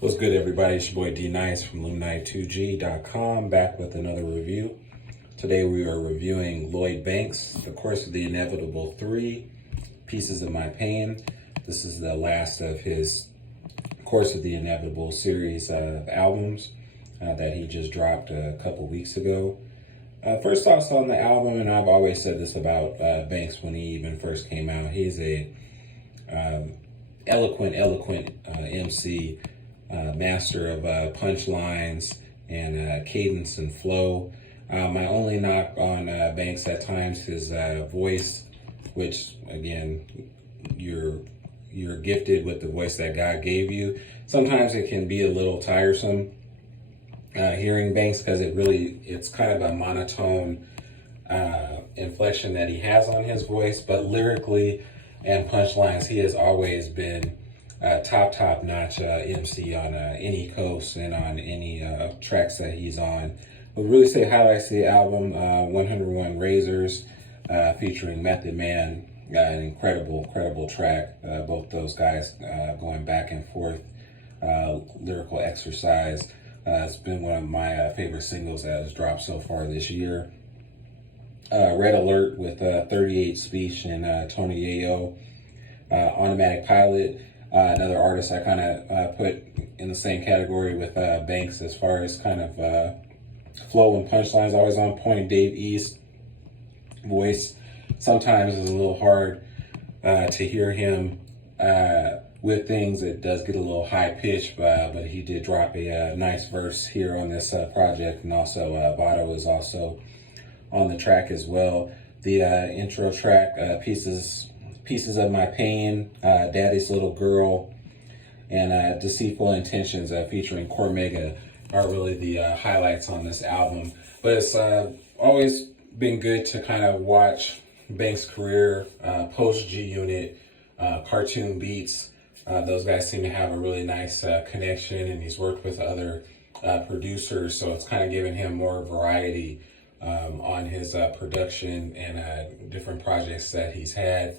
What's good, everybody? It's your boy D Nice from Luminite2G.com, back with another review. Today we are reviewing Lloyd Banks, The Course of the Inevitable 3, Pieces of My Pain. This is the last of his Course of the Inevitable series of albums that he just dropped a couple weeks ago. First thoughts on the album, and I've always said this about Banks when he even first came out. He's a eloquent MC, master of punchlines and cadence and flow. My only knock on Banks at times is voice, which again, you're gifted with the voice that God gave you. Sometimes it can be a little tiresome hearing Banks because it's kind of a monotone inflection that he has on his voice, but lyrically and punchlines, he has always been top notch MC on any coast and on any tracks that he's on. But really say highlights the album, 101 Razors featuring Method Man, an incredible track. Both those guys going back and forth, lyrical exercise. It's been one of my favorite singles that has dropped so far this year. Red Alert with 38 Speech and Tony Yayo. Automatic Pilot, another artist I kind of put in the same category with Banks as far as kind of flow and punchlines, always on point. Dave East voice sometimes is a little hard to hear him with things. It does get a little high pitched, but he did drop a nice verse here on this project, and also Votto is also on the track as well. The intro track, Pieces of My Pain, Daddy's Little Girl, and Deceitful Intentions featuring Cormega are really the highlights on this album. But it's always been good to kind of watch Banks' career post G-Unit, Cartoon Beats. Those guys seem to have a really nice connection, and he's worked with other producers, so it's kind of given him more variety on his production and different projects that he's had.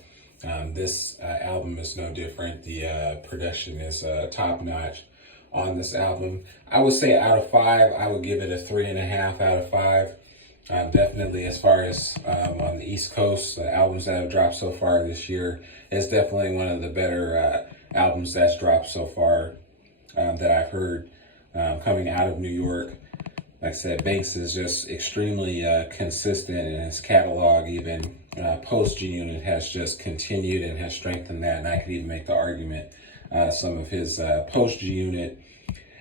This album is no different. The production is top notch on this album. I would say out of 5, I would give it a 3.5 out of 5. Definitely, as far as on the East Coast, the albums that have dropped so far this year, it's definitely one of the better albums that's dropped so far that I've heard coming out of New York. Like I said, Banks is just extremely consistent, and his catalog, even post G-Unit, has just continued and has strengthened that. And I could even make the argument some of his post G-Unit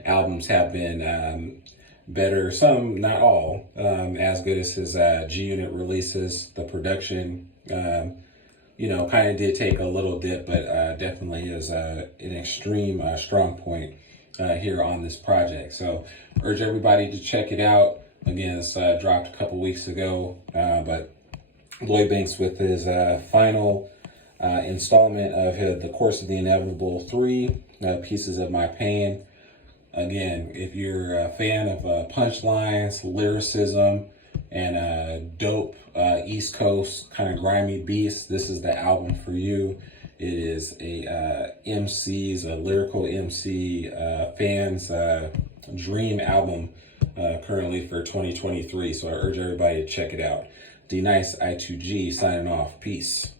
albums have been better, some, not all, as good as his G-Unit releases. The production, kind of did take a little dip, but definitely is an extreme strong point here on this project. So urge everybody to check it out. Again, it's dropped a couple weeks ago, but Lloyd Banks with his final installment of The Course of the Inevitable 3, Pieces of My Pain. Again, if you're a fan of punchlines, lyricism, and dope East Coast kind of grimy beats, this is the album for you. It is a lyrical MC fans dream album currently for 2023. So I urge everybody to check it out. D Nice I2G signing off. Peace.